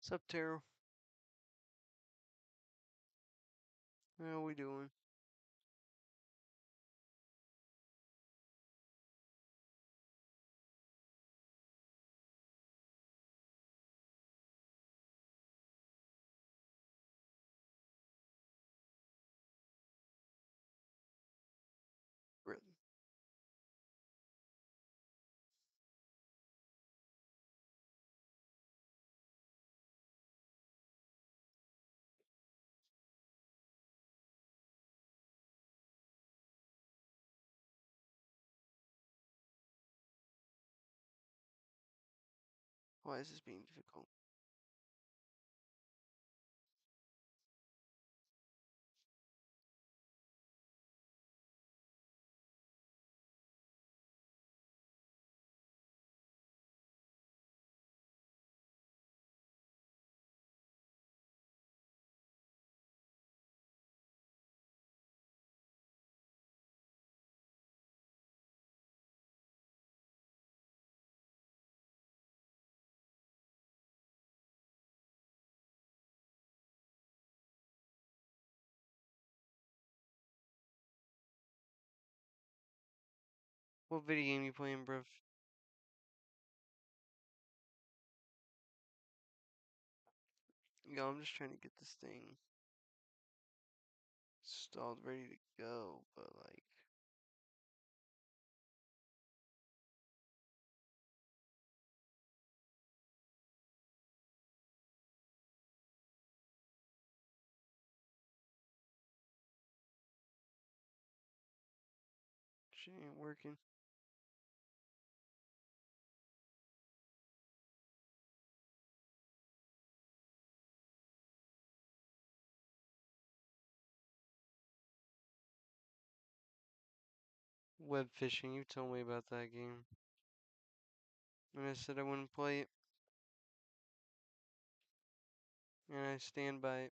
What's up, Taro? How we doing? Really? Why is this being difficult? What video game you playing, bruv? Yo, I'm just trying to get this thing installed, ready to go, but like, shit ain't working. Web fishing, you told me about that game. And I said I wouldn't play it, and I stand by it.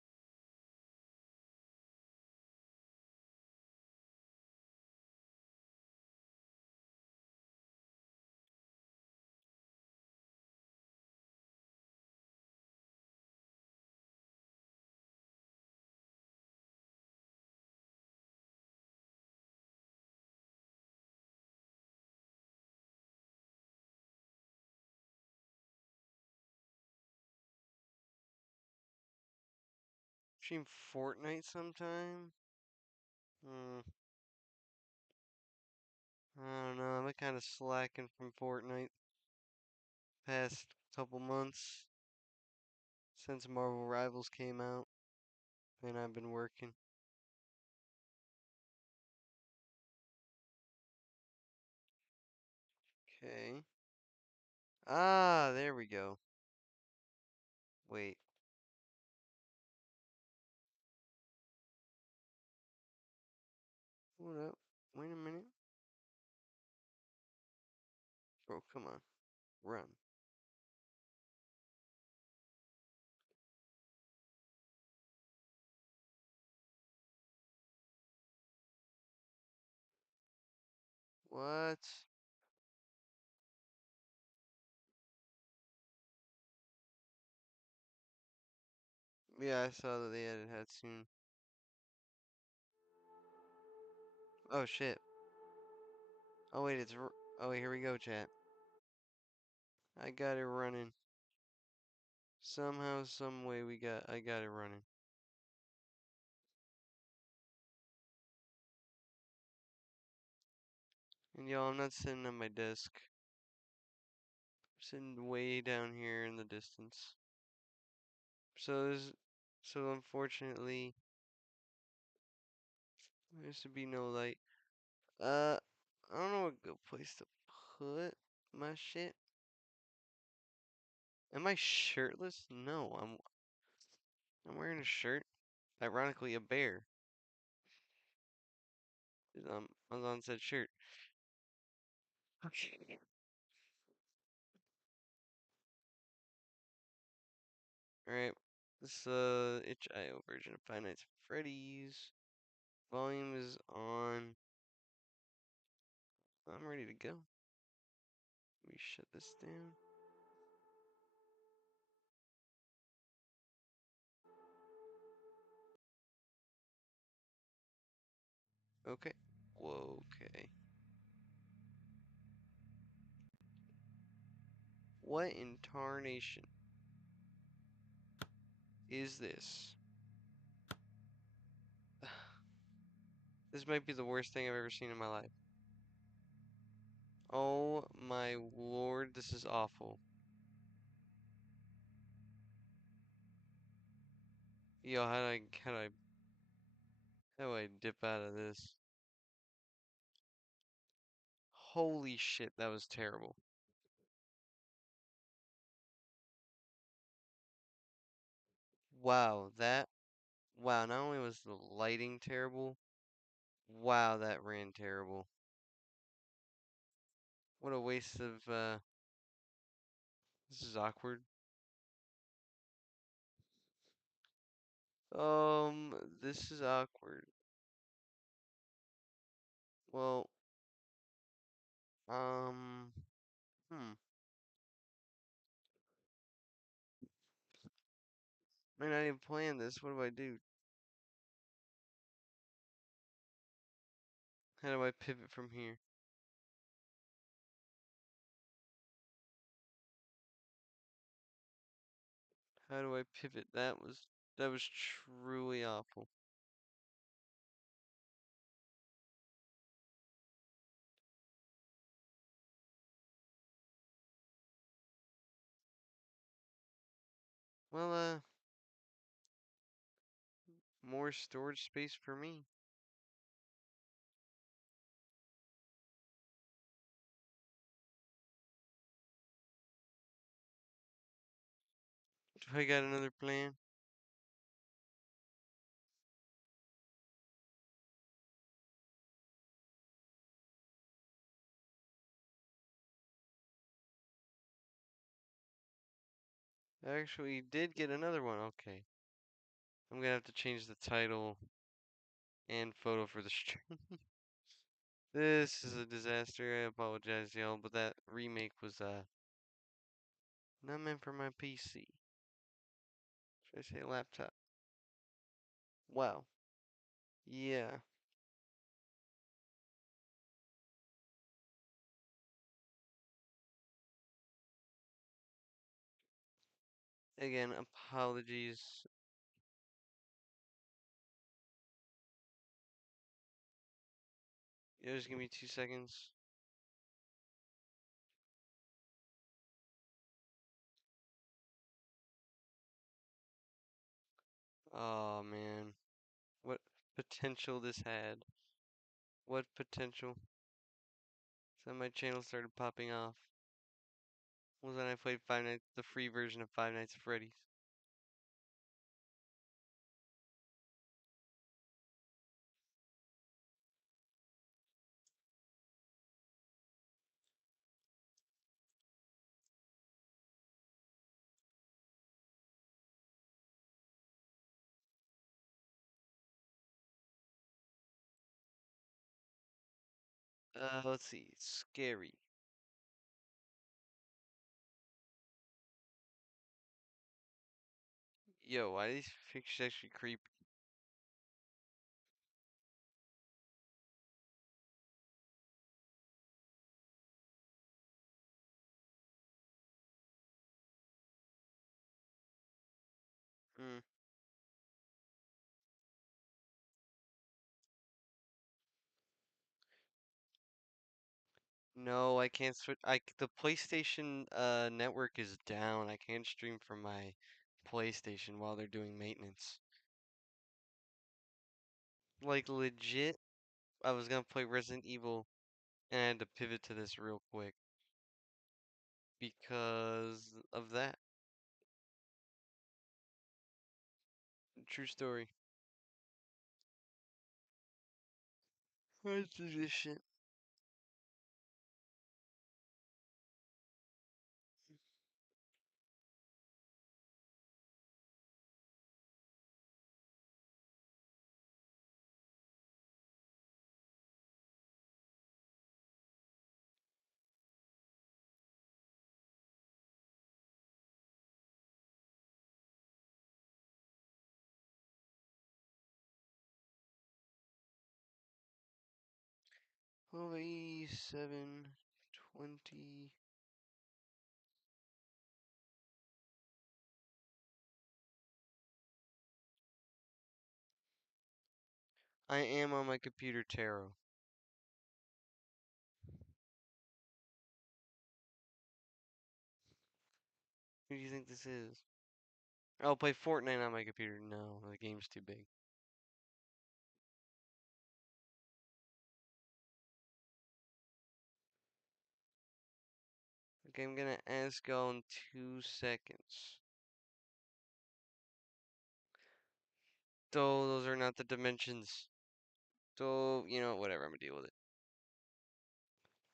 Stream Fortnite sometime? Hmm, I don't know, I'm kind of slacking from Fortnite past couple months since Marvel Rivals came out, and I've been working. Okay. Ah, there we go. Wait. Hold up. Wait a minute. Bro, come on. Run. What? Yeah, I saw that they added Hatsune. Oh shit. Oh wait, oh wait, here we go, chat. I got it running. Somehow, some way I got it running. And y'all, I'm not sitting at my desk. I'm sitting way down here in the distance. So unfortunately, there should be no light. Uh, I don't know a good place to put my shit. Am I shirtless? No, I'm wearing a shirt. Ironically, a bear is on said shirt. Okay. All right. This itch.io version of Five Nights at Freddy's. Volume is on. I'm ready to go. Let me shut this down. Okay. Whoa, okay. What in tarnation is this? This might be the worst thing I've ever seen in my life. Oh my lord, this is awful. Yo, how do I dip out of this? Holy shit, that was terrible. Wow, wow, not only was the lighting terrible, wow, that ran terrible. What a waste of, this is awkward. This is awkward. Well, um, hmm. Man, I didn't plan this. What do I do? How do I pivot from here? How do I pivot? That was truly awful. Well, more storage space for me. Do I got another plan? I actually did get another one. Okay. I'm gonna have to change the title and photo for the stream. This is a disaster. I apologize, y'all, but that remake was not meant for my PC. Should I say laptop? Wow. Yeah. Again, apologies. Just give me 2 seconds. Oh man. What potential this had. What potential. So my channel started popping off. Was when I played Five Nights, the free version of Five Nights at Freddy's. Let's see. Scary. Yo, why are these pictures actually creepy? Hmm. No, I can't switch. The PlayStation network is down. I can't stream from my PlayStation while they're doing maintenance. Like legit, I was gonna play Resident Evil and I had to pivot to this real quick because of that. True story. Let's do this shit. Oh, 87, 20. I am on my computer, Tarot. Who do you think this is? I'll play Fortnite on my computer. No, the game's too big. Okay, I'm gonna ask y'all in 2 seconds. Though those are not the dimensions. So, whatever, I'm gonna deal with it.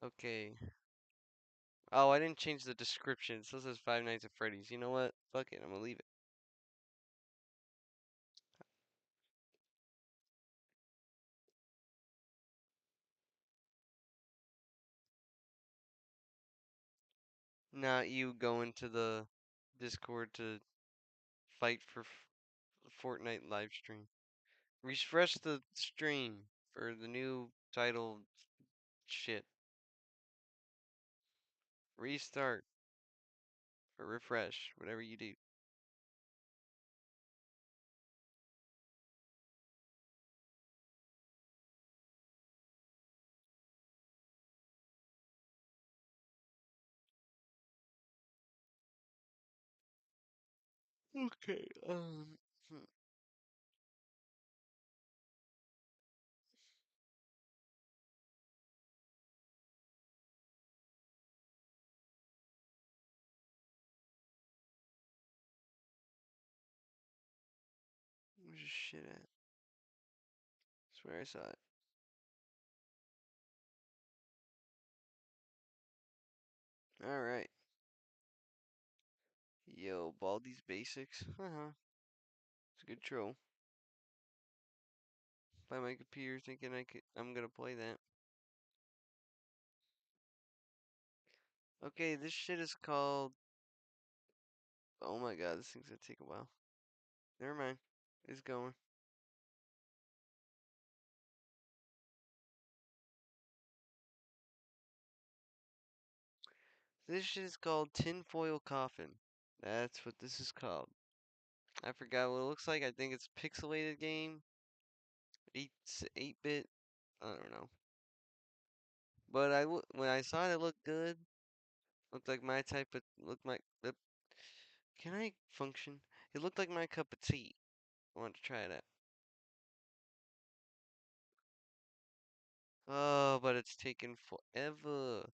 Okay. Oh, I didn't change the description. It still says Five Nights at Freddy's. You know what? Fuck it, I'm gonna leave it. Not you going to the Discord to fight for Fortnite live stream. Refresh the stream for the new title shit. Restart or refresh, whatever you do. Okay, where's this shit at? Swear I saw it. Alright. Yo, Baldi's Basics. Haha. It's a good troll. By my computer thinking I'm gonna play that. Okay, this shit is called. Oh my god, this thing's gonna take a while. Never mind. It's going. This shit is called Tinfoil Coffin. That's what this is called. I forgot what it looks like. I think it's pixelated game. 8-bit. I don't know. But when I saw it, it looked good. Looked like my type of looked like. Can I function? It looked like my cup of tea. I want to try it out. Oh, but it's taken forever.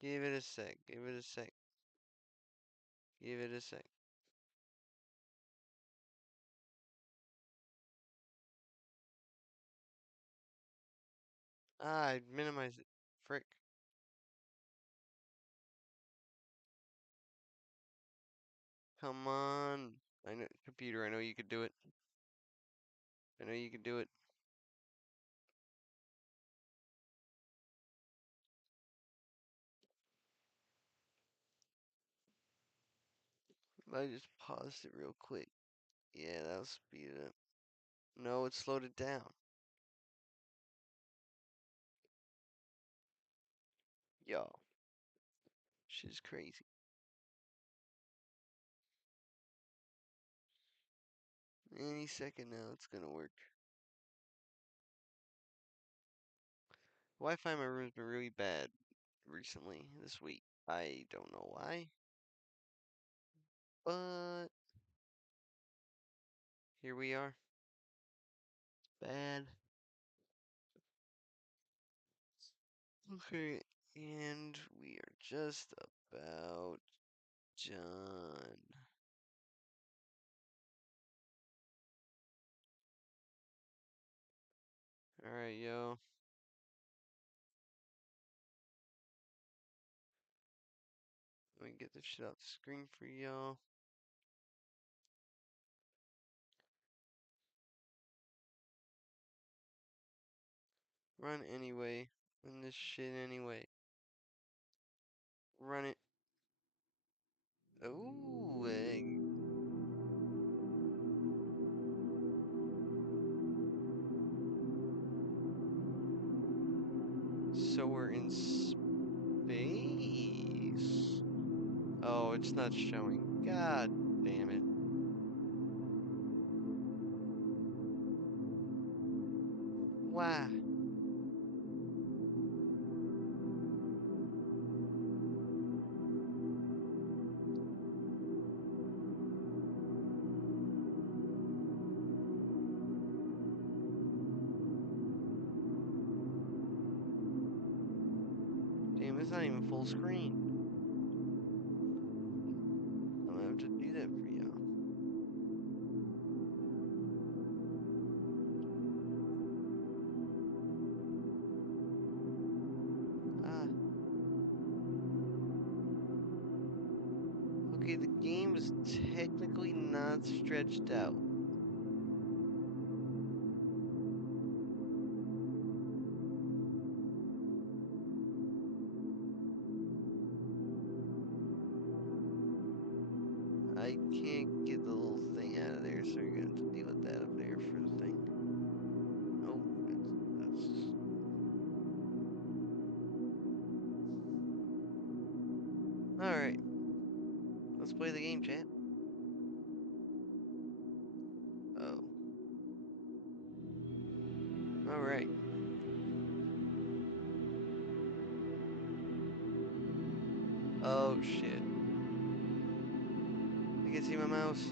Give it a sec. Give it a sec. Give it a sec. Ah, I minimized it. Frick. Come on. I know, computer, I know you could do it. I know you could do it. I just paused it real quick. Yeah, that'll speed it up. No, it slowed it down. Yo, shit's crazy. Any second now, it's gonna work. Wi-Fi in my room's been really bad recently, this week. I don't know why, but here we are. Bad. Okay, and we are just about done. Alright, yo. Let me get this shit off the screen for y'all. Run anyway. Run this shit anyway. Run it. Ooh, So we're in space? Oh, it's not showing. God damn it. Why? Damn, it's not even full screen. I'm gonna have to do that for y'all. Ah. Okay, the game is technically not stretched out. I can't get the little thing out of there, so you're gonna have to deal with that up there for the thing. Oh, that's... Alright. Let's play the game, chat. Oh. Alright. Oh, shit. I can see my mouse.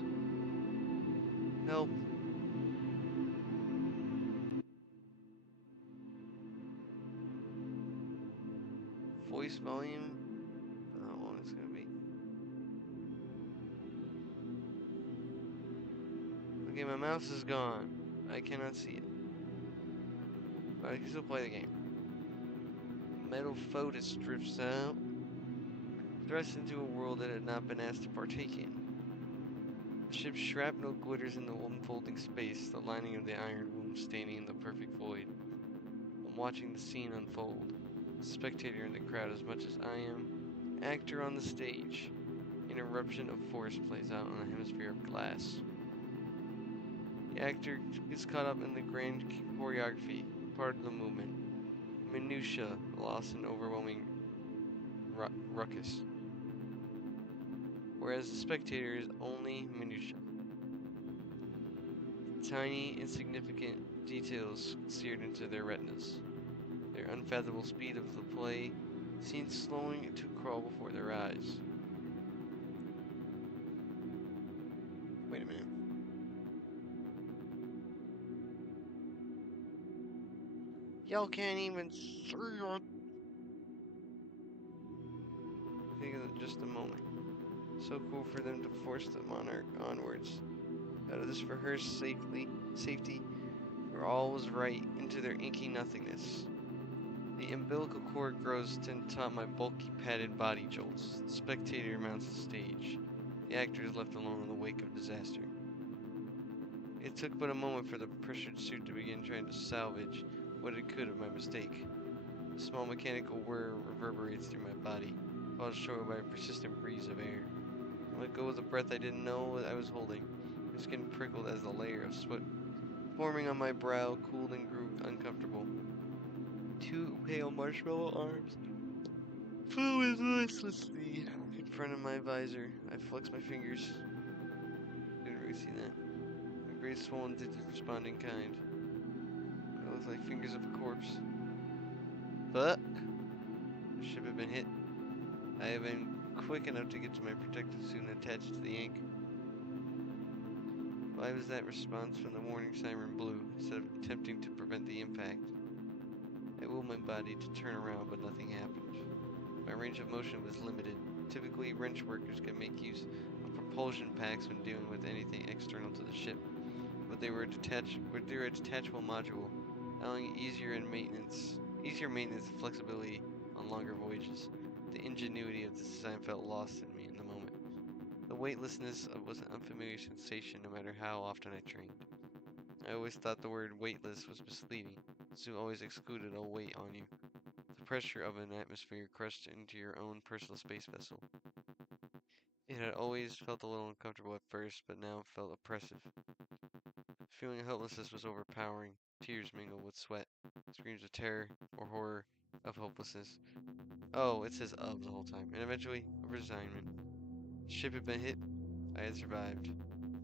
Help. Voice volume. I don't know how long it's gonna be. Okay, my mouse is gone. I cannot see it. But I can still play the game. Metal Foetus drifts out, thrust into a world it had not been asked to partake in. The ship's shrapnel glitters in the unfolding space, the lining of the iron womb staining in the perfect void. I'm watching the scene unfold, spectator in the crowd as much as I am, actor on the stage. An eruption of force plays out on a hemisphere of glass. The actor is caught up in the grand choreography, part of the movement. Minutia, lost in overwhelming ruckus. Whereas the spectator is only minutia. Tiny, insignificant details seared into their retinas. Their unfathomable speed of the play seems slowing to crawl before their eyes. Wait a minute. Y'all can't even see it. Think of it just a moment. So cool for them to force the monarch onwards. Out of this for her safety, where all was right, into their inky nothingness. The umbilical cord grows to top my bulky padded body jolts. The spectator mounts the stage. The actor is left alone in the wake of disaster. It took but a moment for the pressured suit to begin trying to salvage what it could of my mistake. A small mechanical whir reverberates through my body, followed shortly by a persistent breeze of air. I let go of the breath I didn't know I was holding. My skin prickled as the layer of sweat forming on my brow cooled and grew uncomfortable. Two pale marshmallow arms flew listlessly in front of my visor. I flexed my fingers. Didn't really see that. My great swollen digits respond in kind. It looked like fingers of a corpse. Fuck! The ship had been hit. I had been quick enough to get to my protective suit and attach it to the anchor. Why was that response when the warning siren blew, instead of attempting to prevent the impact? I willed my body to turn around, but nothing happened. My range of motion was limited. Typically, wrench workers can make use of propulsion packs when dealing with anything external to the ship, but they were a detachable module, allowing easier maintenance and flexibility on longer voyages. The ingenuity of this design felt lost in me in the moment. The weightlessness was an unfamiliar sensation no matter how often I trained. I always thought the word weightless was misleading, since it always excluded a weight on you. The pressure of an atmosphere crushed into your own personal space vessel. It had always felt a little uncomfortable at first, but now felt oppressive. Feeling of helplessness was overpowering. Tears mingled with sweat. Screams of terror or horror of hopelessness. Oh, it says of the whole time. And eventually, of resignment. The ship had been hit. I had survived.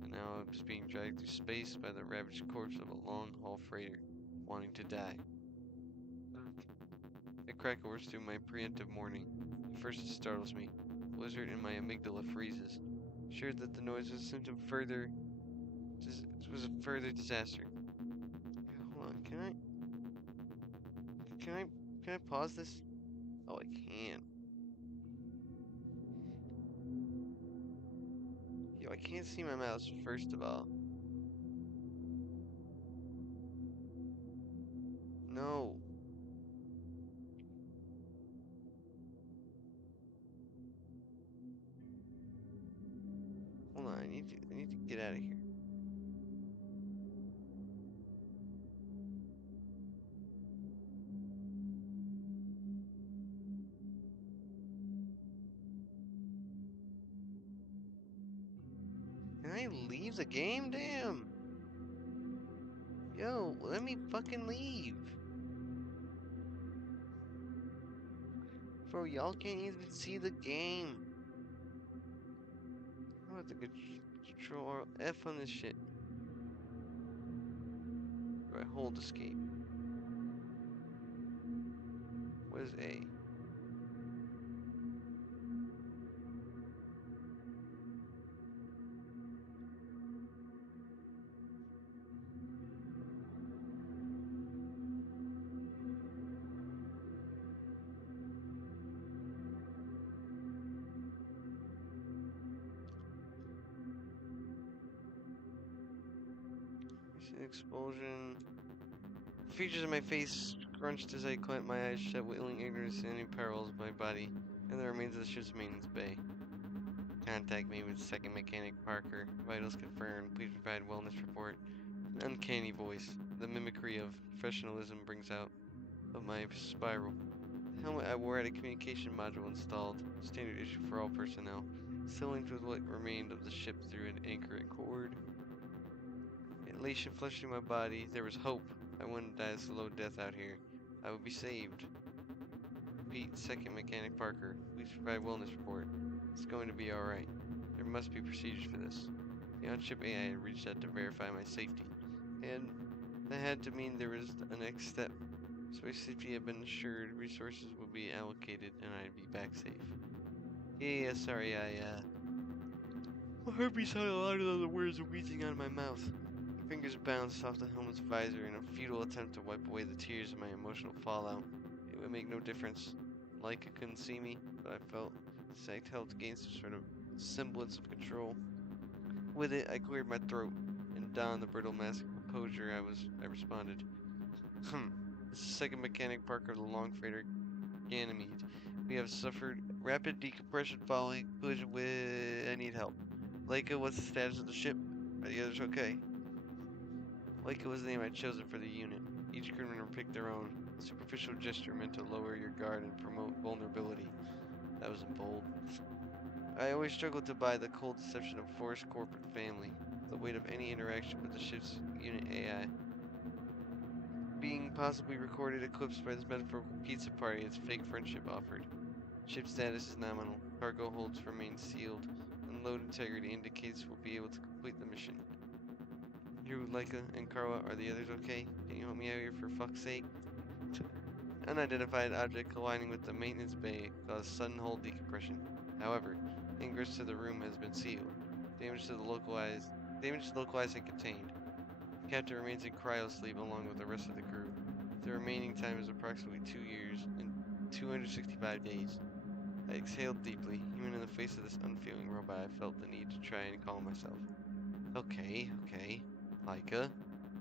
And now I was being dragged through space by the ravaged corpse of a long-haul freighter, wanting to die. A crack roars through my preemptive morning. First it startles me. Blizzard in my amygdala freezes. Sure that the noise was a symptom further was a further disaster. Hold on, can I pause this? Oh, I can. Yo, I can't see my mouse first of all. No. Hold on, I need to get out of here. Can I leave the game? Damn. Yo, let me fucking leave. Bro, y'all can't even see the game. I have to control F on this shit. Do I hold escape? What is A? Explosion. Features of my face scrunched as I clamped my eyes shut, willing ignorance to any perils of my body, and the remains of the ship's maintenance bay. Contact me with second mechanic Parker. Vitals confirmed. Please provide wellness report. An uncanny voice. The mimicry of professionalism brings out of my spiral. The helmet I wore had a communication module installed. Standard issue for all personnel. Still linked with what remained of the ship through an anchor and cord. Elation flushed through my body. There was hope. I wouldn't die a slow death out here. I would be saved. Pete, second mechanic Parker. Please provide wellness report. It's going to be alright. There must be procedures for this. The on-ship AI had reached out to verify my safety. And that had to mean there was a next step. Space safety had been assured, resources would be allocated, and I'd be back safe. Yeah, sorry, my heartbeat sounded louder than the words were wheezing out of my mouth. Fingers bounced off the helmet's visor in a futile attempt to wipe away the tears of my emotional fallout. It would make no difference. Laika couldn't see me, but I felt the act helped to gain some sort of semblance of control. With it, I cleared my throat and donned the brittle mask of composure I responded. This is second mechanic Parker of the long freighter Ganymede. We have suffered rapid decompression following collision with... I need help. Laika, what's the status of the ship? Are the others okay? Laika was the name I'd chosen for the unit. Each crewman picked their own. Superficial gesture meant to lower your guard and promote vulnerability. That wasn't bold. I always struggled to buy the cold deception of forced corporate family, the weight of any interaction with the ship's unit AI. Being possibly recorded eclipsed by this metaphorical pizza party its fake friendship offered. Ship status is nominal. Cargo holds remain sealed, and load integrity indicates we'll be able to complete the mission. You, Laika, and Carla, are the others okay? Can you help me out here for fuck's sake? Unidentified object colliding with the maintenance bay caused sudden hull decompression. However, ingress to the room has been sealed. Damage localized and contained. The captain remains in cryosleep along with the rest of the crew. The remaining time is approximately 2 years and 265 days. I exhaled deeply. Even in the face of this unfeeling robot, I felt the need to try and calm myself. Okay. Laika,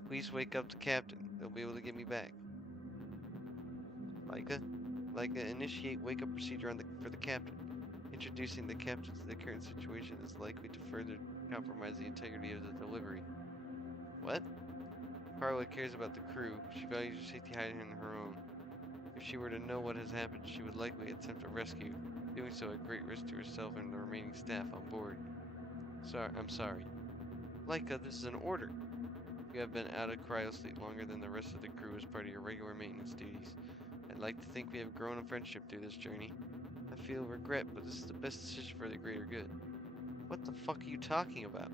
please wake up the captain. They'll be able to get me back. Laika, initiate wake-up procedure for the captain. Introducing the captain to the current situation is likely to further compromise the integrity of the delivery. What? Carla cares about the crew. She values your safety higher than her own. If she were to know what has happened, she would likely attempt a rescue, doing so at great risk to herself and the remaining staff on board. I'm sorry. Laika, this is an order. You have been out of cryosleep longer than the rest of the crew as part of your regular maintenance duties. I'd like to think we have grown in friendship through this journey. I feel regret, but this is the best decision for the greater good. What the fuck are you talking about?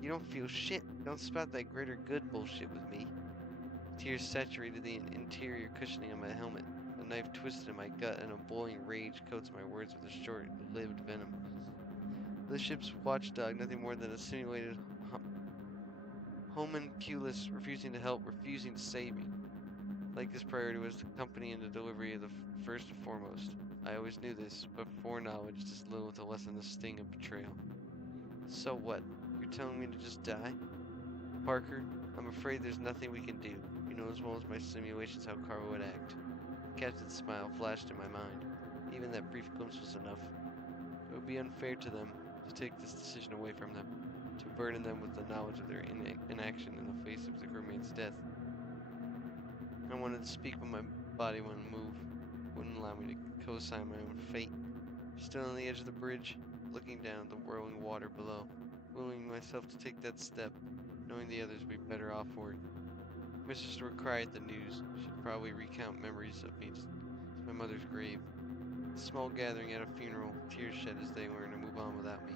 You don't feel shit. Don't spout that greater good bullshit with me. Tears saturated the interior cushioning of my helmet. A knife twisted in my gut, and a boiling rage coats my words with a short-lived venom. The ship's watchdog, nothing more than a simulated homunculus, refusing to help, refusing to save me. Like this priority was the company and the delivery of the first and foremost. I always knew this, but foreknowledge just little to lessen the sting of betrayal. So what? You're telling me to just die? Parker, I'm afraid there's nothing we can do. You know as well as my simulations how Carl would act. Captain's smile flashed in my mind. Even that brief glimpse was enough. It would be unfair to them to take this decision away from them, to burden them with the knowledge of their inaction in the face of the crewmate's death. I wanted to speak, but my body wouldn't move, wouldn't allow me to co-sign my own fate. Still on the edge of the bridge, looking down at the whirling water below, willing myself to take that step, knowing the others would be better off for it. Mrs. Stewart cried at the news. She'd probably recount memories of me to my mother's grave. A small gathering at a funeral, tears shed as they learned to move on without me.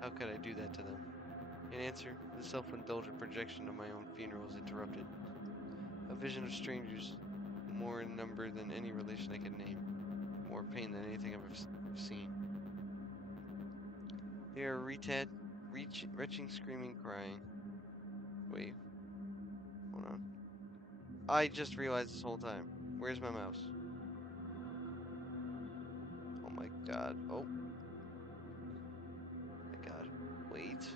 How could I do that to them? In answer, the self-indulgent projection of my own funeral was interrupted. A vision of strangers, more in number than any relation I could name, more pain than anything I've ever seen. They are retching, screaming, crying. Wait, hold on. I just realized this whole time. Where's my mouse? Oh my god. Oh. My god. Wait.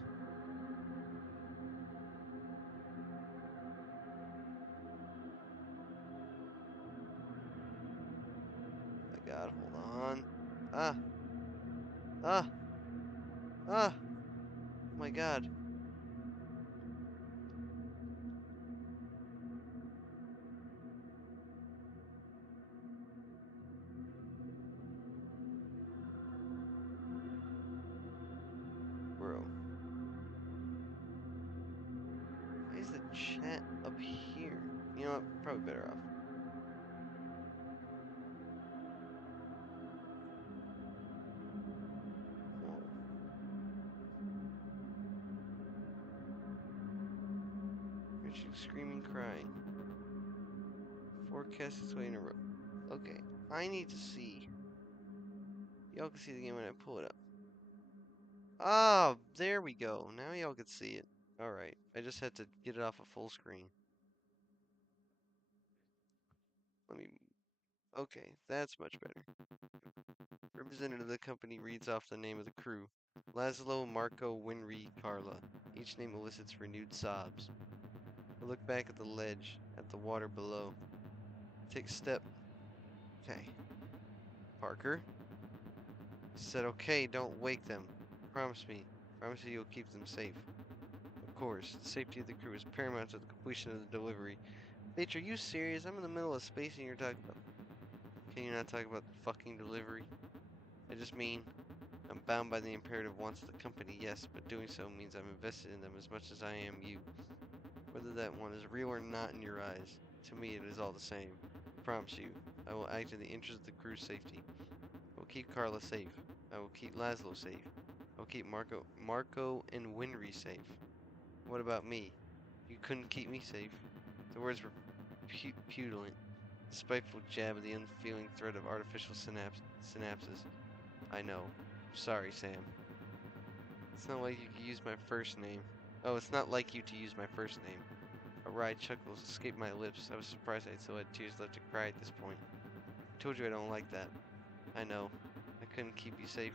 My god, hold on. Ah. Ah. Ah. Oh my god. Bro. Why is the chat up here? You know what? Probably better off. Whoa. Richard screaming, crying. Forecast its way in a row. Okay. I need to see. Y'all can see the game when I pull it up. Ah, there we go. Now y'all can see it. Alright. I just had to get it off of full screen. Let me... Okay, that's much better. Representative of the company reads off the name of the crew. Laszlo, Marco, Winry, Carla. Each name elicits renewed sobs. I look back at the ledge, at the water below. Take a step. Okay. Parker? I said, okay, don't wake them. Promise me. Promise me you'll keep them safe. Of course, the safety of the crew is paramount to the completion of the delivery. Bitch, are you serious? I'm in the middle of space and you're talking about... Can you not talk about the fucking delivery? I just mean, I'm bound by the imperative wants of the company, yes, but doing so means I'm invested in them as much as I am you. Whether that one is real or not in your eyes, to me it is all the same. I promise you, I will act in the interest of the crew's safety. I will keep Carla safe. I will keep Laszlo safe. I will keep Marco and Winry safe. What about me? You couldn't keep me safe. The words were putillant. Spiteful jab of the unfeeling thread of artificial synapses. I know. Sorry, Sam. It's not like you could use my first name. Oh, it's not like you to use my first name. A wry chuckle escaped my lips. I was surprised I still had tears left to cry at this point. I told you I don't like that. I know. I couldn't keep you safe,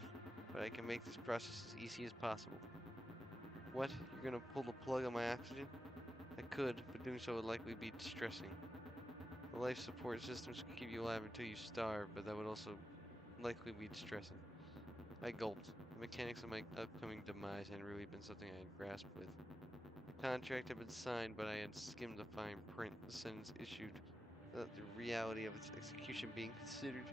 but I can make this process as easy as possible. What? You're gonna pull the plug on my oxygen? I could, but doing so would likely be distressing. The life support systems could keep you alive until you starve, but that would also likely be distressing. I gulped. The mechanics of my upcoming demise hadn't really been something I had grasped with. The contract had been signed, but I had skimmed the fine print, the sentence issued, without the reality of its execution being considered.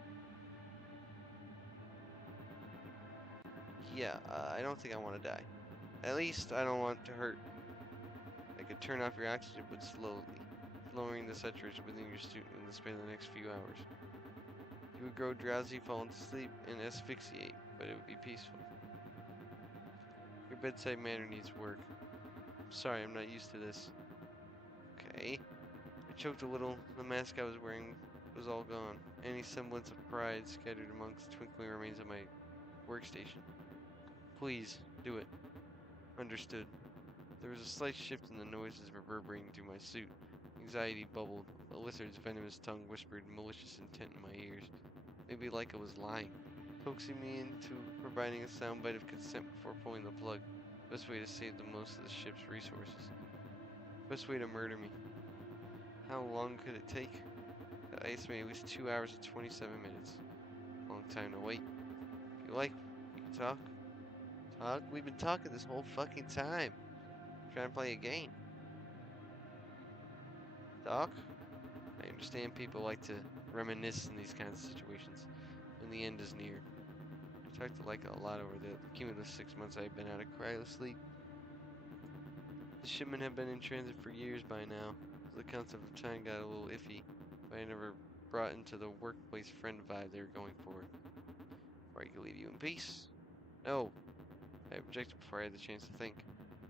Yeah, I don't think I want to die. At least I don't want to hurt. Like, could turn off your oxygen, but slowly, lowering the saturation within your suit in the span of the next few hours. You would grow drowsy, fall into sleep, and asphyxiate, but it would be peaceful. Your bedside manner needs work. I'm sorry, I'm not used to this. Okay. I choked a little. The mask I was wearing was all gone. Any semblance of pride scattered amongst the twinkling remains of my workstation. Please, do it. Understood. There was a slight shift in the noises reverberating through my suit. Anxiety bubbled. A lizard's venomous tongue whispered malicious intent in my ears. Maybe Leica was lying, coaxing me into providing a soundbite of consent before pulling the plug. Best way to save the most of the ship's resources. Best way to murder me. How long could it take? I estimate at least 2 hours and 27 minutes. Long time to wait. If you like, we can talk. Talk? We've been talking this whole fucking time. Trying to play a game. Doc? I understand people like to reminisce in these kinds of situations when the end is near. I talked to Leica a lot over the cumulative 6 months I had been out of cryo sleep. The shipment had been in transit for years by now. The concept of time got a little iffy, but I never brought into the workplace friend vibe they were going for. Or I could leave you in peace. No, I objected before I had the chance to think.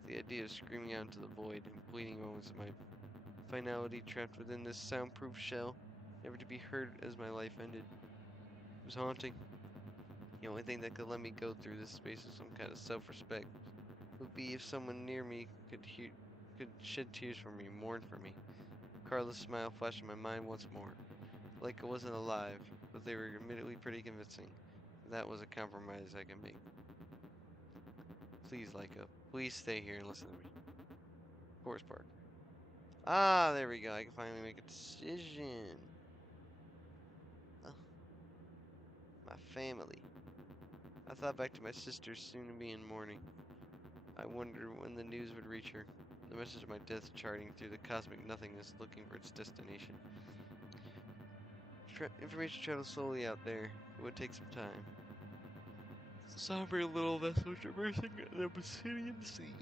The idea of screaming out into the void and fleeting moments of my finality trapped within this soundproof shell, never to be heard as my life ended. It was haunting. The only thing that could let me go through this space with some kind of self-respect would be if someone near me could shed tears for me, mourn for me. Carla's smile flashed in my mind once more. Like I wasn't alive, but they were admittedly pretty convincing. That was a compromise I could make. Please, Leica, please stay here and listen to me. Forest Park. Ah, there we go. I can finally make a decision. My family. I thought back to my sister soon to be in mourning. I wondered when the news would reach her. The message of my death charting through the cosmic nothingness looking for its destination. Information travels slowly out there. It would take some time. The somber little vessel traversing an obsidian sea.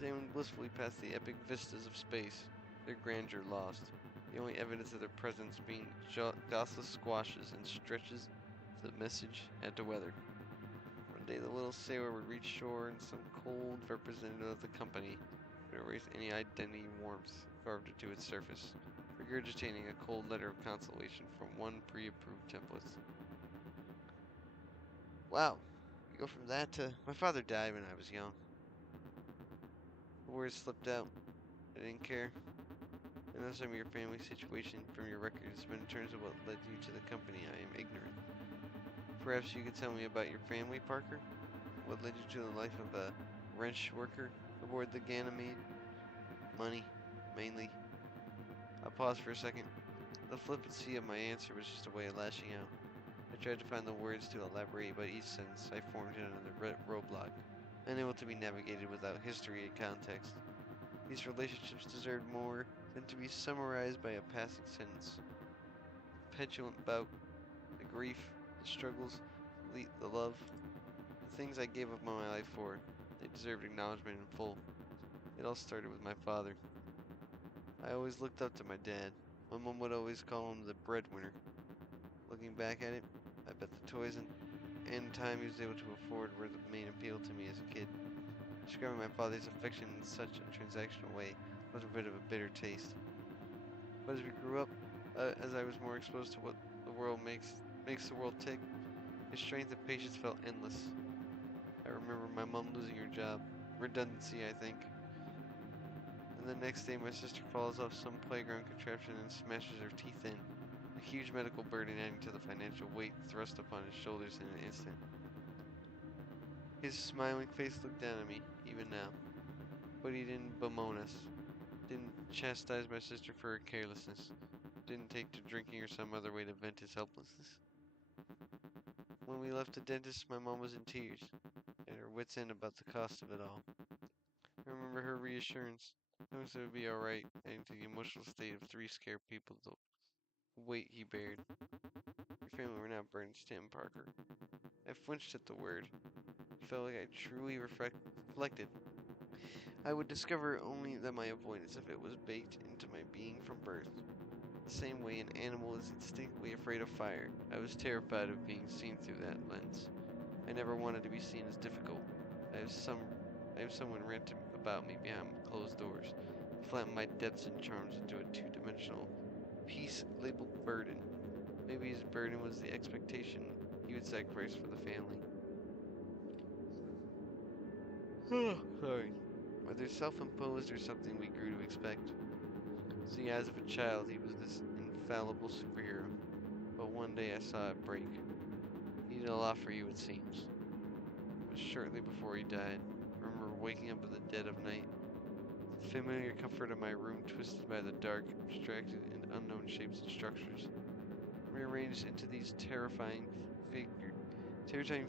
Sailing blissfully past the epic vistas of space, their grandeur lost. The only evidence of their presence being gossless squashes and stretches the message had to weather. One day the little sailor would reach shore and some cold representative of the company would erase any identity warmth carved into its surface, regurgitating a cold letter of consolation from one pre-approved template. Wow, you go from that to my father died when I was young. The words slipped out. I didn't care. I know some of your family situation from your records, but in terms of what led you to the company, I am ignorant. Perhaps you could tell me about your family, Parker? What led you to the life of a wrench worker aboard the Ganymede? Money, mainly. I paused for a second. The flippancy of my answer was just a way of lashing out. I tried to find the words to elaborate, but each sentence I formed in another roadblock, unable to be navigated without history and context. These relationships deserved more than to be summarized by a passing sentence. The petulant bout, the grief, the struggles, the love, the things I gave up my life for, they deserved acknowledgement in full. It all started with my father. I always looked up to my dad. My mom would always call him the breadwinner. Looking back at it, I bet the toys and time he was able to afford were the main appeal to me as a kid. Describing my father's affection in such a transactional way was a bit of a bitter taste. But as we grew up, as I was more exposed to what the world makes the world tick, his strength and patience felt endless. I remember my mom losing her job. Redundancy, I think. And the next day my sister falls off some playground contraption and smashes her teeth in. A huge medical burden adding to the financial weight thrust upon his shoulders in an instant. His smiling face looked down at me, even now. But he didn't bemoan us. Didn't chastise my sister for her carelessness. Didn't take to drinking or some other way to vent his helplessness. When we left the dentist, my mom was in tears, at her wits' end about the cost of it all. I remember her reassurance. Things would be alright, adding to the emotional state of three scared people, the weight he bared. Your family were now Bernstein Parker. I flinched at the word. It felt like I truly reflected. I would discover only that my avoidance of it was baked into my being from birth. The same way an animal is instinctively afraid of fire, I was terrified of being seen through that lens. I never wanted to be seen as difficult. I have someone ranting about me behind closed doors, flatten my depths and charms into a two-dimensional piece labeled burden. Maybe his burden was the expectation he would sacrifice for the family. Sorry. Whether self-imposed or something we grew to expect. See, as of a child, he was this infallible superhero. But one day I saw it break. He did a lot for you, it seems. It was shortly before he died. I remember waking up in the dead of night. The familiar comfort of my room twisted by the dark, abstracted, and unknown shapes and structures. Rearranged into these terrifying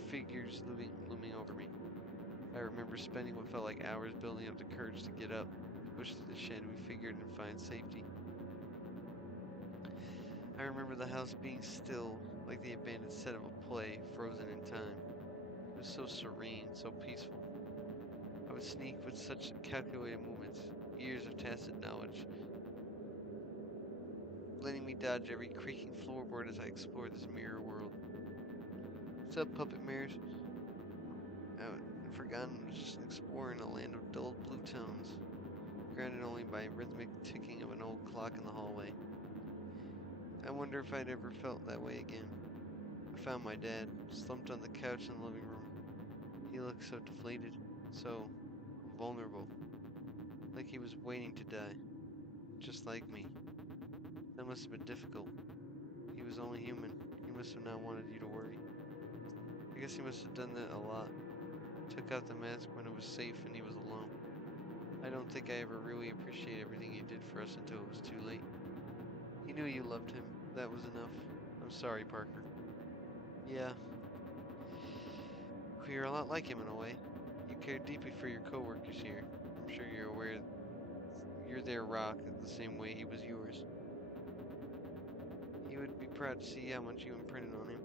figures looming over me. I remember spending what felt like hours building up the courage to get up, push through the shadowy figure and find safety. I remember the house being still, like the abandoned set of a play, frozen in time. It was so serene, so peaceful. I would sneak with such calculated movements, years of tacit knowledge, letting me dodge every creaking floorboard as I explored this mirror world. What's up, puppet mirrors? I'd forgotten I was just exploring a land of dulled blue tones, grounded only by rhythmic ticking of an old clock in the hallway. I wonder if I'd ever felt that way again. I found my dad, slumped on the couch in the living room. He looked so deflated, so vulnerable, like he was waiting to die, just like me. That must have been difficult. He was only human. He must have not wanted you to worry. I guess he must have done that a lot. Took out the mask when it was safe and he was alone. I don't think I ever really appreciated everything he did for us until it was too late. He knew you loved him. That was enough. I'm sorry, Parker. Yeah. You're a lot like him in a way. You care deeply for your coworkers here. I'm sure you're aware you're their rock in the same way he was yours. He would be proud to see how much you imprinted on him.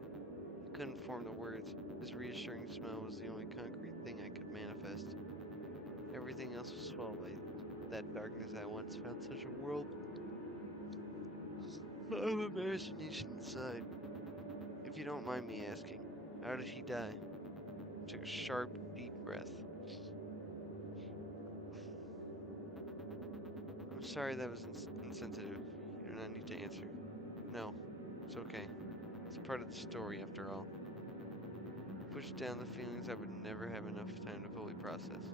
I couldn't form the words. His reassuring smile was the only concrete thing I could manifest. Everything else was swallowed by that darkness I once found such a world of imagination inside. If you don't mind me asking, how did he die? I took a sharp, deep breath. I'm sorry that was insensitive. You do not need to answer. No, it's okay. It's part of the story, after all. Pushed down the feelings I would never have enough time to fully process.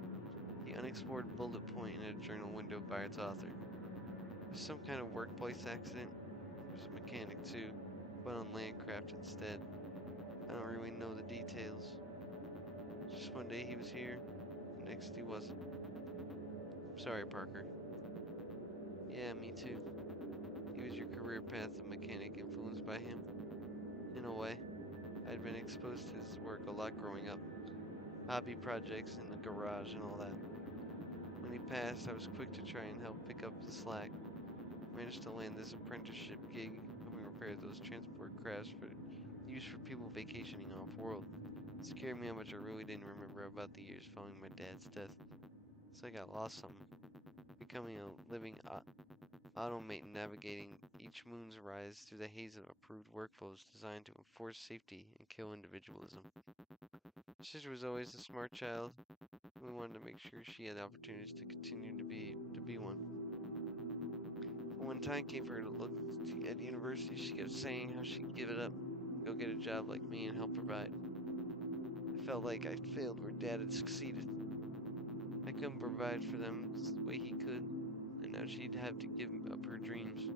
The unexplored bullet point in a journal window by its author. It was some kind of workplace accident. He was a mechanic too, but on landcraft instead. I don't really know the details. Just one day he was here, the next he wasn't. I'm sorry, Parker. Yeah, me too. He was your career path of mechanic influenced by him. In a way, I'd been exposed to his work a lot growing up. Hobby projects in the garage and all that. When he passed, I was quick to try and help pick up the slack. Managed to land this apprenticeship gig, helping repair those transport crafts for use for people vacationing off-world. It scared me how much I really didn't remember about the years following my dad's death. It's like I lost something. Becoming a living automate navigating each moon's rise through the haze of approved workflows designed to enforce safety and kill individualism. My sister was always a smart child. We wanted to make sure she had opportunities to continue to be one. But when time came for her to look at university, she kept saying how she'd give it up, go get a job like me and help provide. I felt like I failed where Dad had succeeded. I couldn't provide for them the way he could, and now she'd have to give up her dreams.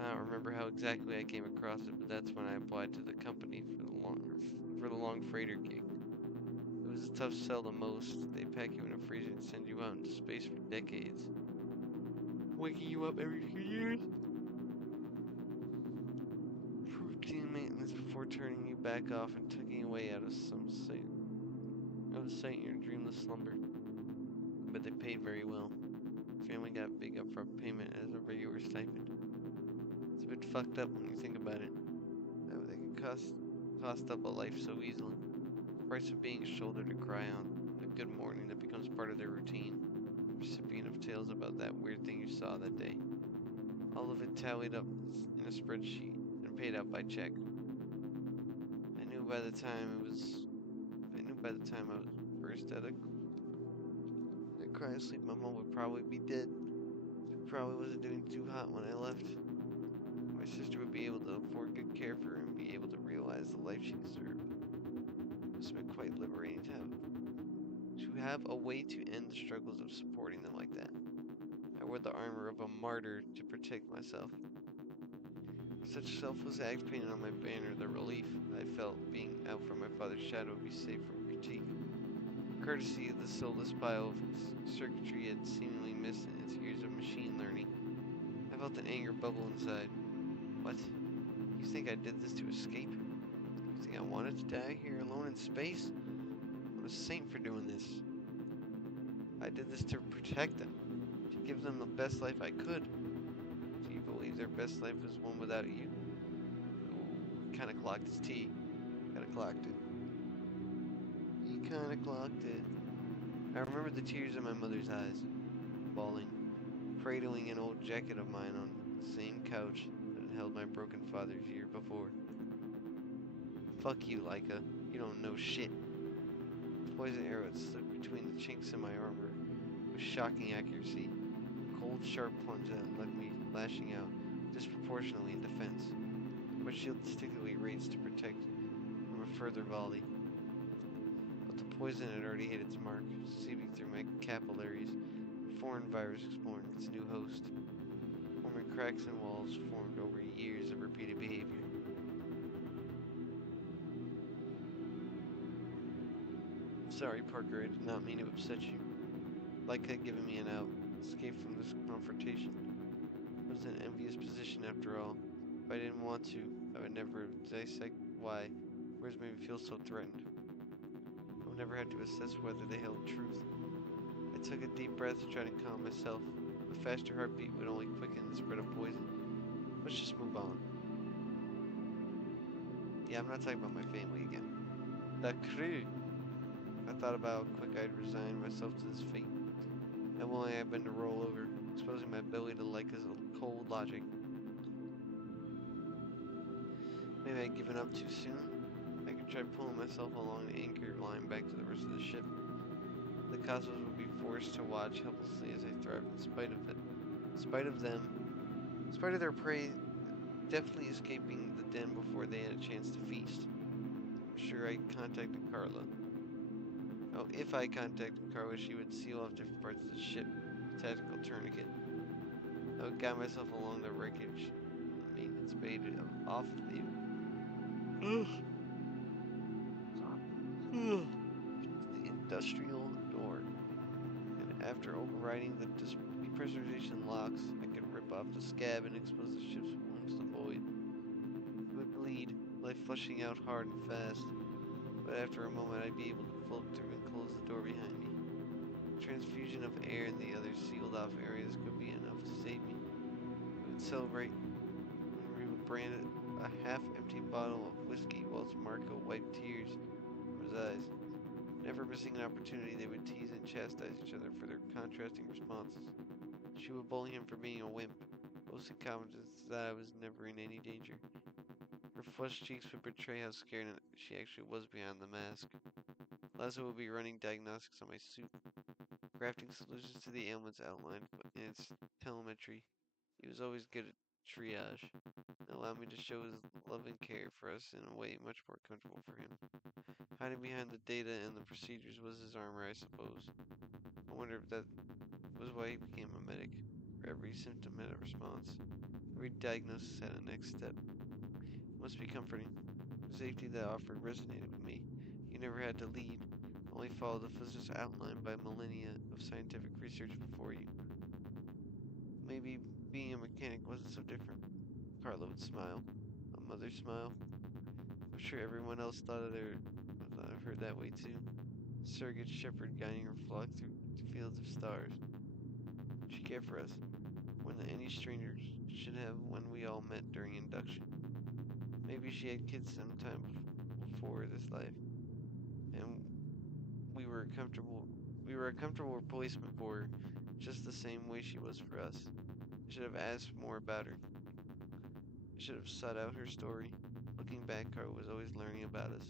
I don't remember how exactly I came across it, but that's when I applied to the company for the long freighter gig. It was a tough sell to most. They pack you in a freezer and send you out into space for decades, waking you up every few years for routine maintenance before turning you back off and tucking you away out of sight in your dreamless slumber. But they paid very well. Family got big upfront payment as a regular stipend. It's a bit fucked up when you think about it. How they can cost up a life so easily. The price of being a shoulder to cry on. A good morning that becomes part of their routine. recipient of tales about that weird thing you saw that day. All of it tallied up in a spreadsheet and paid out by check. I knew by the time I was first at a cry sleep, my mom would probably be dead. It probably wasn't doing too hot when I left. My sister would be able to afford good care for her and be able to realize the life she deserved. It must have been quite liberating to have a way to end the struggles of supporting them like that. I wore the armor of a martyr to protect myself. Such selfless acts painted on my banner the relief I felt being out from my father's shadow would be safe from critique. Courtesy of the soulless pile of circuitry it seemingly missed in its years of machine learning. I felt an anger bubble inside. What? You think I did this to escape? You think I wanted to die here alone in space? I'm a saint for doing this. I did this to protect them, to give them the best life I could. Do you believe their best life was one without you? Ooh, kinda clocked his T. Kinda clocked it. He kinda clocked it. I remember the tears in my mother's eyes, bawling, cradling an old jacket of mine on the same couch that had held my broken father's year before. Fuck you, Laika. You don't know shit. The poison arrow had slipped between the chinks in my armor with shocking accuracy. A cold, sharp plunge that left me lashing out disproportionately in defense. My shield stickily raised to protect from a further volley. But the poison had already hit its mark, seeping through my capillaries, a foreign virus exploring its new host. Forming cracks in walls formed over years of repeated behavior. Sorry, Parker, I did not mean to upset you. Like had given me an out, escape from this confrontation. I was in an envious position after all. If I didn't want to, I would never dissect why. Words made me feel so threatened. I would never have to assess whether they held truth. I took a deep breath to try to calm myself. A faster heartbeat would only quicken the spread of poison. Let's just move on. Yeah, I'm not talking about my family again. The crew. I thought about how quick I'd resign myself to this fate. How willing I've been to roll over, exposing my belly to Laika's cold logic. Maybe I'd given up too soon. I could try pulling myself along the anchor line back to the rest of the ship. The Cosmos would be forced to watch helplessly as I thrived in spite of it. In spite of them. In spite of their prey deftly escaping the den before they had a chance to feast. I'm sure I contacted Carla. Oh, if I contacted Carla, she would seal off different parts of the ship. Tactical tourniquet. I would guide myself along the wreckage. The maintenance bay off the industrial door. And after overriding the depressurization locks, I could rip off the scab and expose the ship's wounds to the void. It would bleed, life flushing out hard and fast. But after a moment, I'd be able to float through and close the door behind me. Transfusion of air in the other sealed off areas could be enough to save me. We would celebrate when we would brand a half-empty bottle of whiskey whilst Marco wiped tears from his eyes. Never missing an opportunity, they would tease and chastise each other for their contrasting responses. She would bully him for being a wimp, boasting confidence that I was never in any danger. Her flushed cheeks would betray how scared she actually was behind the mask. Lazo would be running diagnostics on my suit, crafting solutions to the ailments outlined in its telemetry. He was always good at triage, and allowed me to show his love and care for us in a way much more comfortable for him. Hiding behind the data and the procedures was his armor, I suppose. I wonder if that was why he became a medic. For every symptom had a response. Every diagnosis had a next step. It must be comforting. The safety that offered resonated with me. You never had to lead, only follow the physics outlined by millennia of scientific research before you. Maybe being a mechanic wasn't so different. Carla would smile. My mother smiled. I'm sure everyone else thought of her that way too. Surrogate shepherd guiding her flock through fields of stars. She cared for us, more than any strangers should have when we all met during induction. Maybe she had kids sometime before this life, and we were a comfortable replacement for her. just the same way she was for us. I should have asked more about her. I should have sought out her story. Looking back, Carla was always learning about us,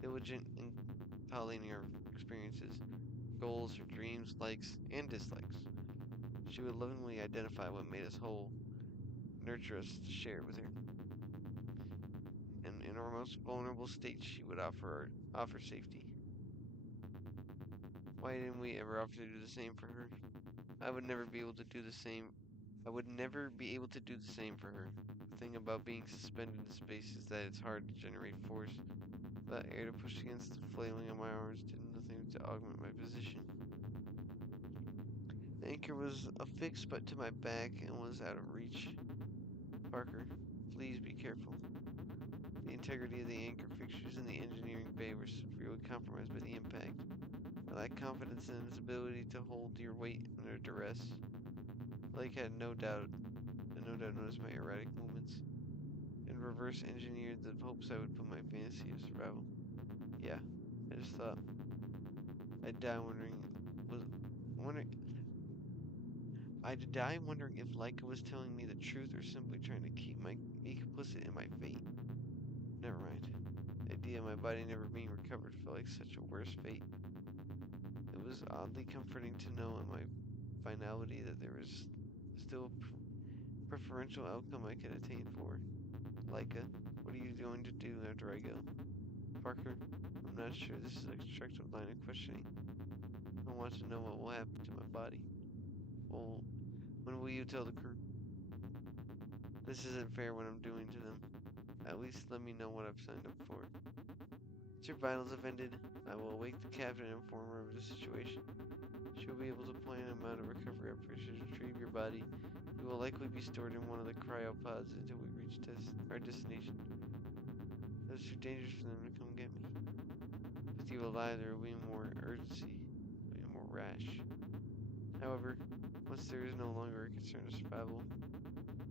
diligent in tallying our experiences, goals, her dreams, likes, and dislikes. She would lovingly identify what made us whole, nurture us to share with her. And in our most vulnerable state, she would offer safety. Why didn't we ever offer to do the same for her? I would never be able to do the same. I would never be able to do the same for her. The thing about being suspended in space is that it's hard to generate force. That air to push against the flailing of my arms did nothing to augment my position. The anchor was affixed but to my back and was out of reach. Parker, please be careful. The integrity of the anchor fixtures in the engineering bay were severely compromised by the impact. I lacked confidence in its ability to hold your weight under duress. Blake had no doubt noticed my erratic movements, and reverse engineered the hopes I would put my fantasy of survival. Yeah, I just thought I'd die wondering if Leica was telling me the truth or simply trying to keep me complicit in my fate. Never mind. The idea of my body never being recovered felt like such a worse fate. It was oddly comforting to know in my finality that there was still a preferential outcome I could attain for. Leica, what are you going to do after I go? Parker, I'm not sure this is a constructive line of questioning. I want to know what will happen to my body. Well, when will you tell the crew? This isn't fair what I'm doing to them. At least let me know what I've signed up for. Once your vitals have ended, I will awake the captain and inform her of the situation. She will be able to plan an amount of recovery effort to retrieve your body. You will likely be stored in one of the cryopods until we reach our destination. It is too dangerous for them to come get me. With you alive, there will be more urgency, more rash. However, once there is no longer a concern of survival,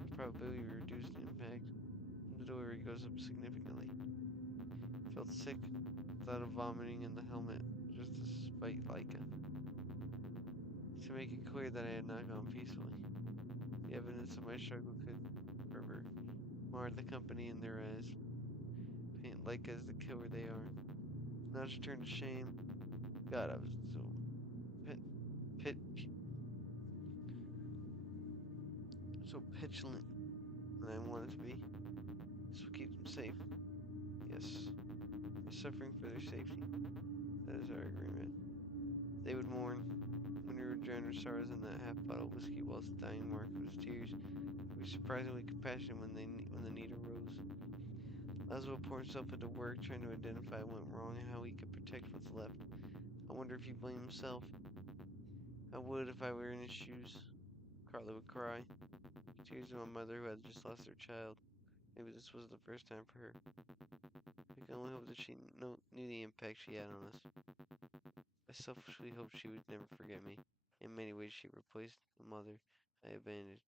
the probability of reduced impact from the delivery goes up significantly. I felt sick, thought of vomiting in the helmet just to spite Leica. To make it clear that I had not gone peacefully. The evidence of my struggle could, however, mar the company in their eyes, paint Leica as the killer they are. Now to turn to shame. God, I was so petulant than I wanted to be. This will keep them safe. Yes, we're suffering for their safety. That is our agreement. They would mourn when we would drown our sorrows in that half bottle of whiskey whilst dying Mark was tears. We were surprisingly compassionate when the need arose. Laswell poured himself into work trying to identify what went wrong and how he could protect what's left. I wonder if he blamed himself. I would if I were in his shoes. Carla would cry. Tears of my mother who had just lost her child. Maybe this was the first time for her. I can only hope that she knew the impact she had on us. I selfishly hoped she would never forget me. In many ways, she replaced the mother I abandoned.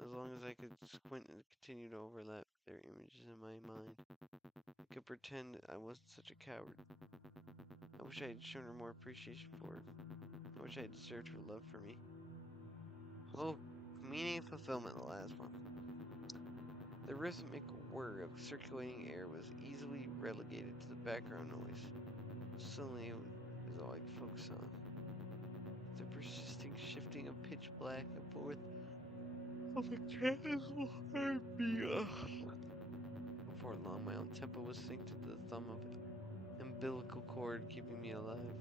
As long as I could squint and continue to overlap their images in my mind, I could pretend I wasn't such a coward. I wish I had shown her more appreciation for her. I wish I had deserved her love for me. Oh, meaning and fulfillment, the last one. The rhythmic whir of circulating air was easily relegated to the background noise. Suddenly, it was all I could focus on. The persisting shifting of pitch black and forth of a mechanical heartbeat. Before long, my own tempo was synced to the thumb of an umbilical cord keeping me alive.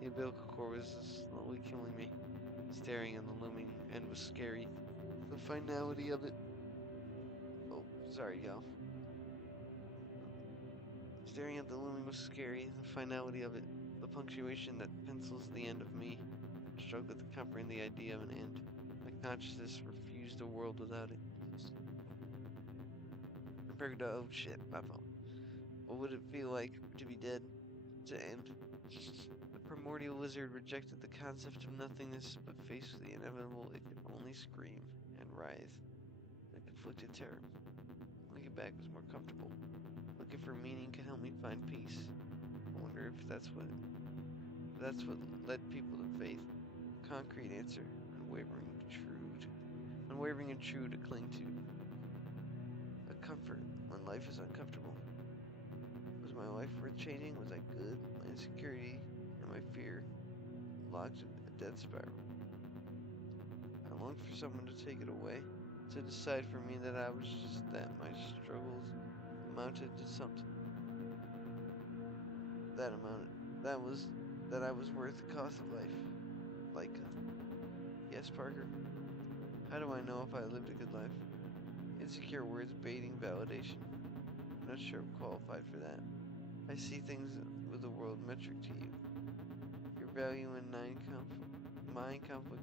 The umbilical cord was slowly killing me. Staring at the looming end was scary. The finality of it. Oh, sorry, y'all. Staring at the looming was scary. The finality of it. The punctuation that pencils the end of me. I struggled to comprehend the idea of an end. My consciousness refused a world without it. Oh shit, my phone. What would it feel like to be dead? To end? The primordial lizard rejected the concept of nothingness, but faced with the inevitable, it could only scream and writhe in conflicted terror. Looking back was more comfortable. Looking for meaning could help me find peace. I wonder if that's what led people to faith. concrete answer, unwavering and true to cling to. A comfort when life is uncomfortable. Was my life worth changing? Was I good? My insecurity and my fear locked in a death spiral. I longed for someone to take it away, to decide for me that I was just that my struggles amounted to something. That I was worth the cost of life. Like, yes, Parker. How do I know if I lived a good life? Insecure words baiting validation. I'm not sure I'm qualified for that. I see things with a world metric to you. Your value in mind conflict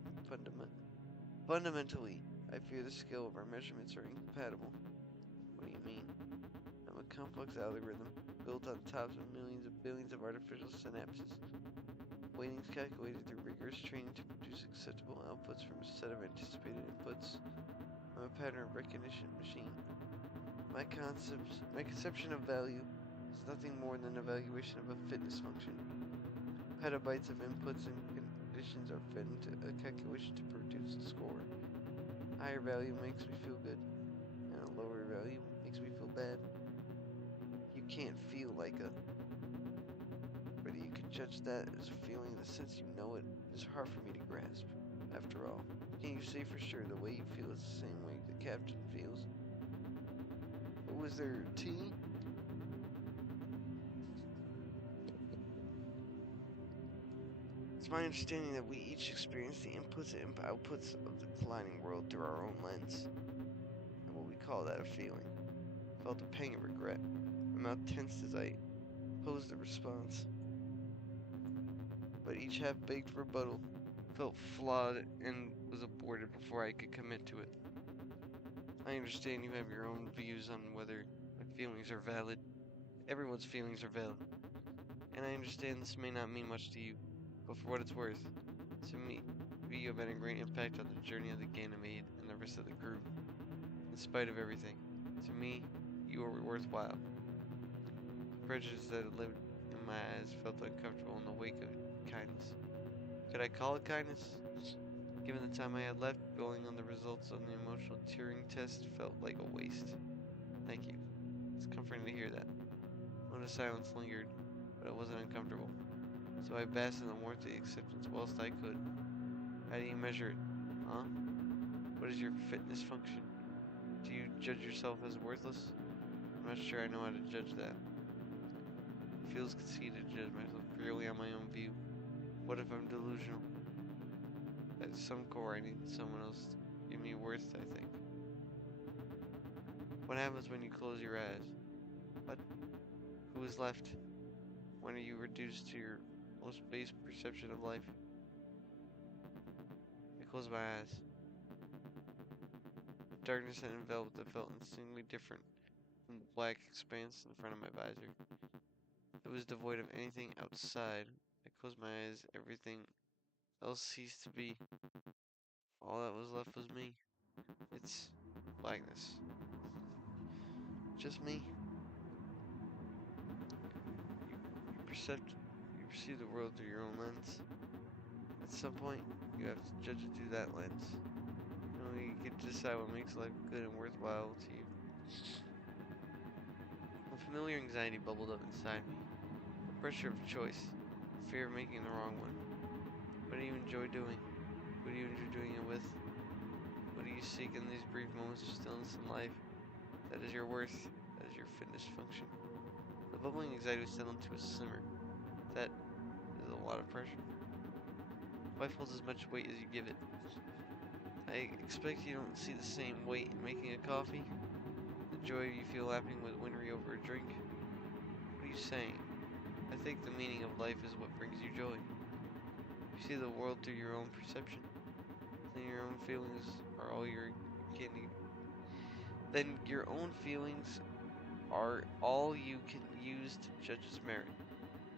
fundamentally. I fear the skill of our measurements are incompatible. What do you mean? I'm a complex algorithm built on top of millions of billions of artificial synapses. Weightings calculated through rigorous training to produce acceptable outputs from a set of anticipated inputs. I'm a pattern recognition machine. My conception of value is nothing more than an evaluation of a fitness function. Petabytes of inputs and conditions are fed into a calculation to produce a score. A higher value makes me feel good, and a lower value makes me feel bad. You can't feel like a... Whether you can judge that as a feeling in the sense you know it is hard for me to grasp. After all, can you say for sure the way you feel is the same way the captain feels? What was there, tea? It's my understanding that we each experience the inputs and outputs of the colliding world through our own lens. And what we call that a feeling. I felt a pang of regret. My mouth tensed as I posed a response. But each half-baked rebuttal felt flawed and was aborted before I could commit to it. I understand you have your own views on whether my feelings are valid. Everyone's feelings are valid. And I understand this may not mean much to you, but for what it's worth, to me, you have had a great impact on the journey of the Ganymede and the rest of the crew. In spite of everything, to me, you are worthwhile. The prejudice that had lived in my eyes felt uncomfortable in the wake of kindness. Could I call it kindness? Given the time I had left, going on the results on the emotional Turing test felt like a waste. Thank you. It's comforting to hear that. A moment of silence lingered, but it wasn't uncomfortable. So I basked in the warmth of the acceptance whilst I could. How do you measure it? Huh? What is your fitness function? Do you judge yourself as worthless? I'm not sure I know how to judge that. It feels conceited to judge myself purely on my own view. What if I'm delusional? At some core, I need someone else to give me worth, I think. What happens when you close your eyes? What? Who is left? When are you reduced to your most base perception of life? I close my eyes. The darkness that enveloped it felt instantly different from the black expanse in front of my visor. It was devoid of anything outside. I closed my eyes. Everything else ceased to be. All that was left was me. It's blackness. Just me. You perceive the world through your own lens. At some point, you have to judge it through that lens. Only you get to decide what makes life good and worthwhile to you. A familiar anxiety bubbled up inside me. The pressure of choice. The fear of making the wrong one. What do you enjoy doing? Who do you enjoy doing it with? What do you seek in these brief moments of stillness in life? That is your worth. That is your fitness function. The bubbling anxiety was settled to a simmer. That is a lot of pressure. Life holds as much weight as you give it. I expect you don't see the same weight in making a coffee. The joy you feel laughing with Winry over a drink. What are you saying? I think the meaning of life is what brings you joy. You see the world through your own perception. Then your own feelings are all your candy. Then your own feelings are all you can use to judge its merit.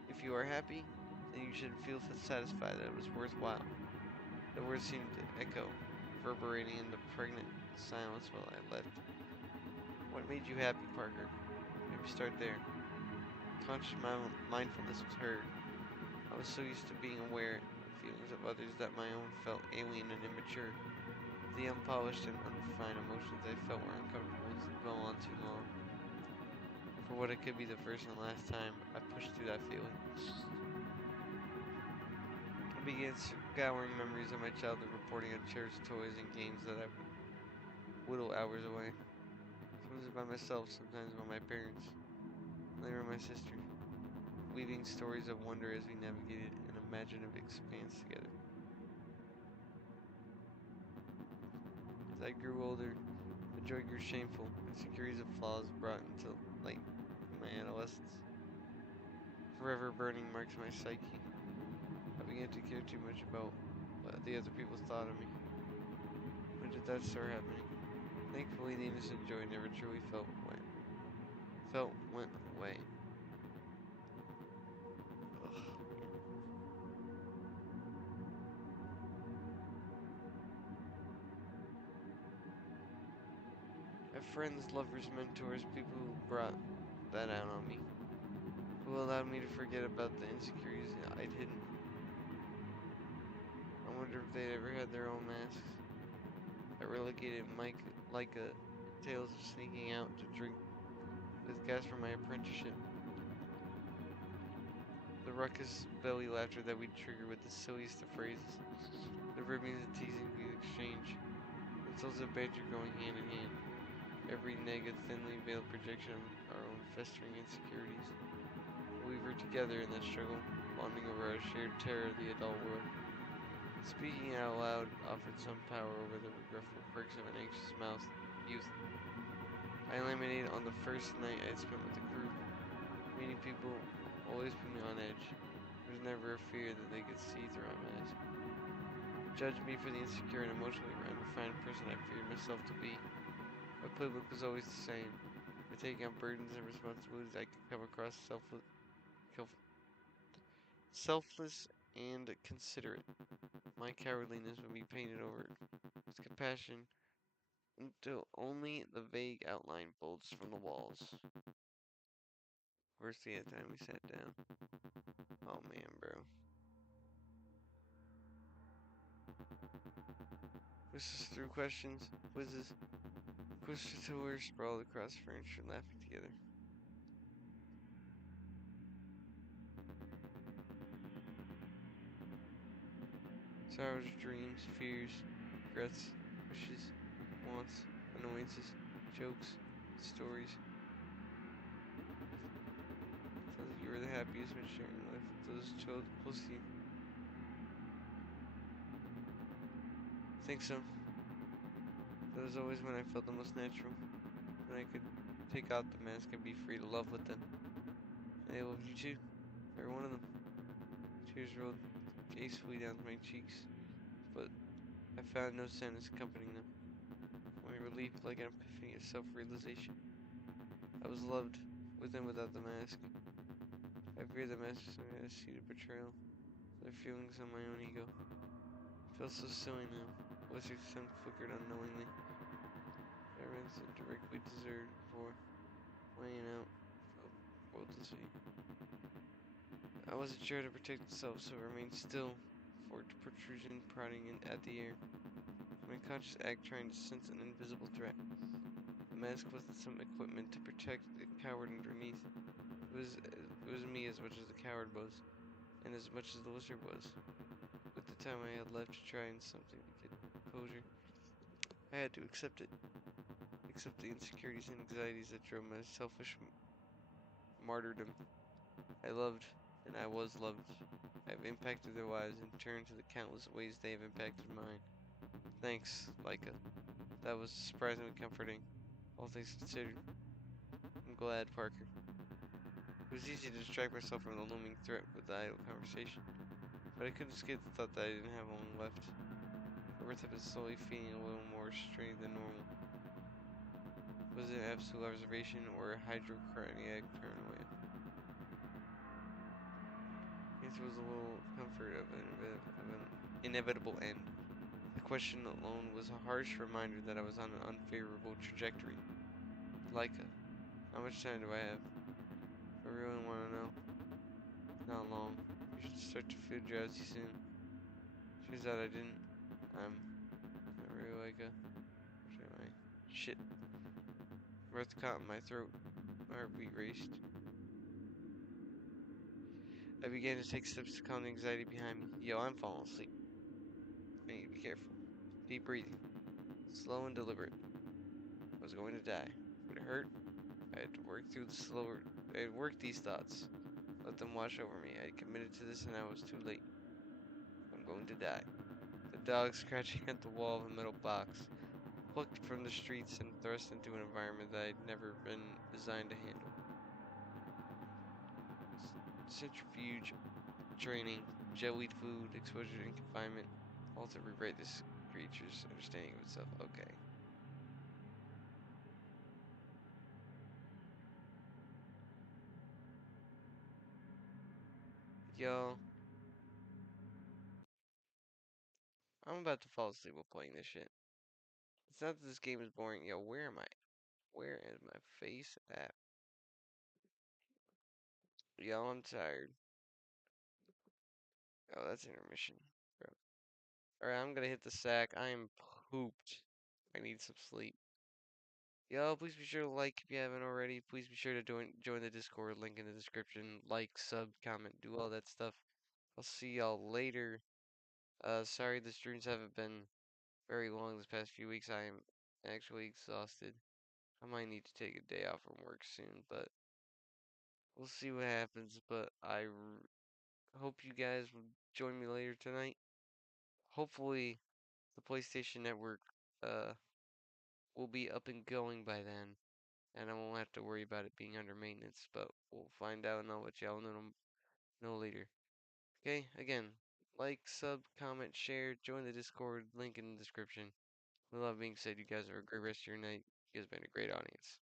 If you are happy, then you should feel satisfied that it was worthwhile. The words seemed to echo, reverberating in the pregnant silence while I left. What made you happy, Parker? Maybe start there. Conscious mindfulness was heard. I was so used to being aware of feelings of others that my own felt alien and immature. The unpolished and unrefined emotions I felt were uncomfortable to dwell on too long. For what it could be the first and last time I pushed through that feeling. I began scouring memories of my childhood, reporting on cherished toys and games that I would whittle hours away. Sometimes by myself, sometimes by my parents, later my sister, weaving stories of wonder as we navigated an imaginative expanse together. As I grew older, the joy grew shameful, insecurities and flaws brought into light in my adolescence. Forever burning marks my psyche. I began to care too much about what the other people thought of me. When did that start happening? Thankfully, the innocent joy never truly went away. Ugh. My friends, lovers, mentors, people who brought that out on me, who allowed me to forget about the insecurities I'd hidden. I wonder if they'd ever had their own masks. I relegated Leica tales of sneaking out to drink with gas from my apprenticeship. The ruckus belly laughter that we'd trigger with the silliest of phrases. The ribbons and teasing we'd exchange. Insults of banter going hand in hand. Every negative, thinly veiled projection of our own festering insecurities. We were together in that struggle, bonding over our shared terror of the adult world. Speaking out loud offered some power over the regretful quirks of an anxious youth. I laminated on the first night I spent with the crew. Meeting people always put me on edge. There was never a fear that they could see through my mask. Judge me for the insecure and emotionally unrefined person I feared myself to be. My playbook was always the same. By taking on burdens and responsibilities, I could come across selfless and considerate. My cowardliness would be painted over with compassion until only the vague outline bulged from the walls. Where's the other time we sat down? Oh man, bro. Quizzes through questions, quizzes, quizzes tours sprawled across furniture, laughing together. Sorrows, dreams, fears, regrets, wishes, wants, annoyances, jokes, stories. Felt like you were the happiest when sharing life with those close to you. Think so. That was always when I felt the most natural. When I could take out the mask and be free to love with them. They loved you too. Every one of them. Tears rolled gracefully down my cheeks, but I found no sadness accompanying them. Only relief, like an epiphany of self-realization. I was loved, with and without the mask. I feared the mask was a seed of betrayal. The feelings on my own ego. It felt so silly now. Blister's tongue flickered unknowingly. I ran so directly deserved before, weighing out, felt world to see. I wasn't sure to protect myself, so I remained still, forked protrusion prodding at the air. My conscious act trying to sense an invisible threat. The mask wasn't some equipment to protect the coward underneath. It was me as much as the coward was, and as much as the lizard was. With the time I had left to try and something to get composure, I had to accept it. Accept the insecurities and anxieties that drove my selfish martyrdom. I loved, and I was loved. I have impacted their lives in turn to the countless ways they have impacted mine. Thanks, Leica. That was surprisingly comforting, all things considered. I'm glad, Parker. It was easy to distract myself from the looming threat with the idle conversation, but I couldn't escape the thought that I didn't have long left. Earth had been slowly feeling a little more strained than normal. Was it absolute observation or a hydrochronic paranoia? The answer was a little comfort of an inevitable end. The question alone was a harsh reminder that I was on an unfavorable trajectory. Leica, how much time do I have? I really want to know. Not long. You should start to feel drowsy soon. Turns out I didn't. I'm not really like a. My shit. Breath caught in my throat. My heartbeat raced. I began to take steps to calm the anxiety behind me. Yo, I'm falling asleep. I need to be careful. Deep breathing. Slow and deliberate. I was going to die. Would it hurt? I had to work through the slower. I had worked these thoughts. Let them wash over me. I had committed to this and I was too late. I'm going to die. The dog scratching at the wall of a metal box. Plucked from the streets and thrust into an environment that I'd never been designed to handle. Centrifuge, training, jellied food, exposure and confinement, all to rewrite this creature's understanding of itself. Okay. Yo, I'm about to fall asleep while playing this shit. It's not that this game is boring. Yo, where am I? Where is my face at? Yo, I'm tired. Oh, that's intermission. Alright, I'm gonna hit the sack. I am pooped. I need some sleep. Yo, please be sure to like if you haven't already. Please be sure to join the Discord, link in the description. Like, sub, comment, do all that stuff. I'll see y'all later. Sorry the streams haven't been very long this past few weeks. I am actually exhausted. I might need to take a day off from work soon, but we'll see what happens. But hope you guys will join me later tonight. Hopefully, the PlayStation Network uh will be up and going by then, and I won't have to worry about it being under maintenance. But we'll find out, and I'll let y'all know later. Okay, again, like, sub, comment, share, join the Discord, link in the description. With all that being said, you guys have a great rest of your night. You guys have been a great audience.